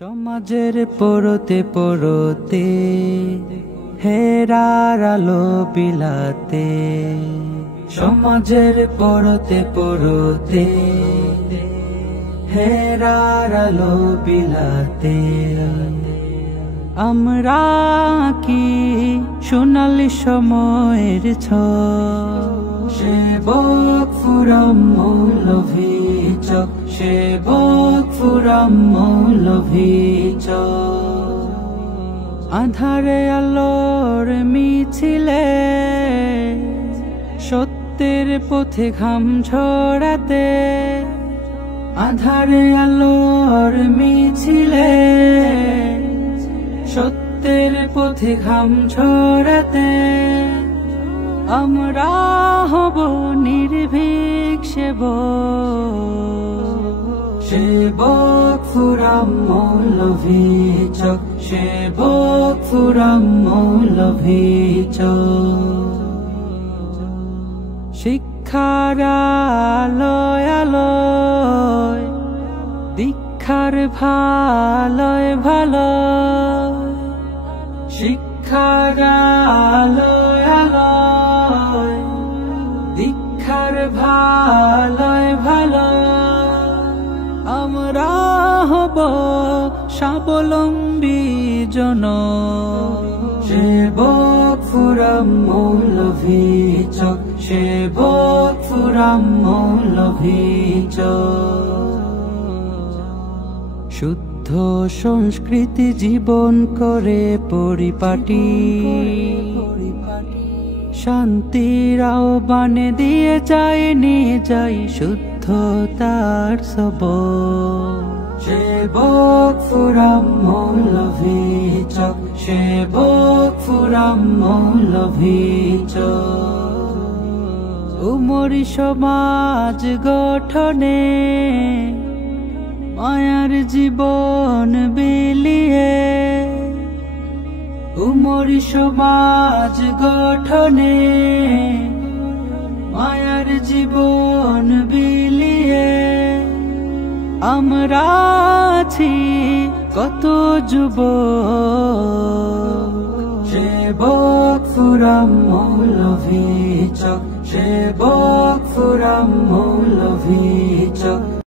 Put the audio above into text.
সমাজের পরতে পরতে হেরার আলো বিলাতে, সমাজের পরতে পরতে হেরার আলো বিলাতে, আমরা কি সোনালি সময়ের সেবক ফুরাম মৌলভী চক, সেবক ফুরাম মৌলভী চক। আধারে আলোর মিছিলে সত্যের পথে ঘাম ছড়াতে, আধারে আলোর মিছিলে সত্যের পথে ঘাম ছড়াতে, আমরা হব নির্ভীক সেবক ফুরাম মৌলভী চক, সেবক ফুরাম মৌলভী চক। শিক্ষার আলোয় আলোয় দীক্ষার ভালোয় ভালোয়, শিক্ষার আলোয় আলোয় দীক্ষার ভালোয় ভালোয়, আমরা হব স্বাবলম্বী জন সেবক ফুরাম মৌলভী চক, সেবক ফুরাম মৌলভী চক। শুদ্ধ সংস্কৃতি জীবন করে পরিপাটি, শান্তির আহ্বানে দিয়ে যাই নিয়ে যাই শুদ্ধতার সবক, সেবক ফুরাম মৌলভী চক, সেবক ফুরাম মৌলভী চক। উমরি সমাজ গঠনে মায়ার জীবন বিলিয়ে, উমরি সমাজ গঠনে মায়ার জীবন বিলিয়ে, আমরা আছি কত যুবক সেবক ফুরাম মৌলভী চক, সেবক ফুরাম মৌলভী চক।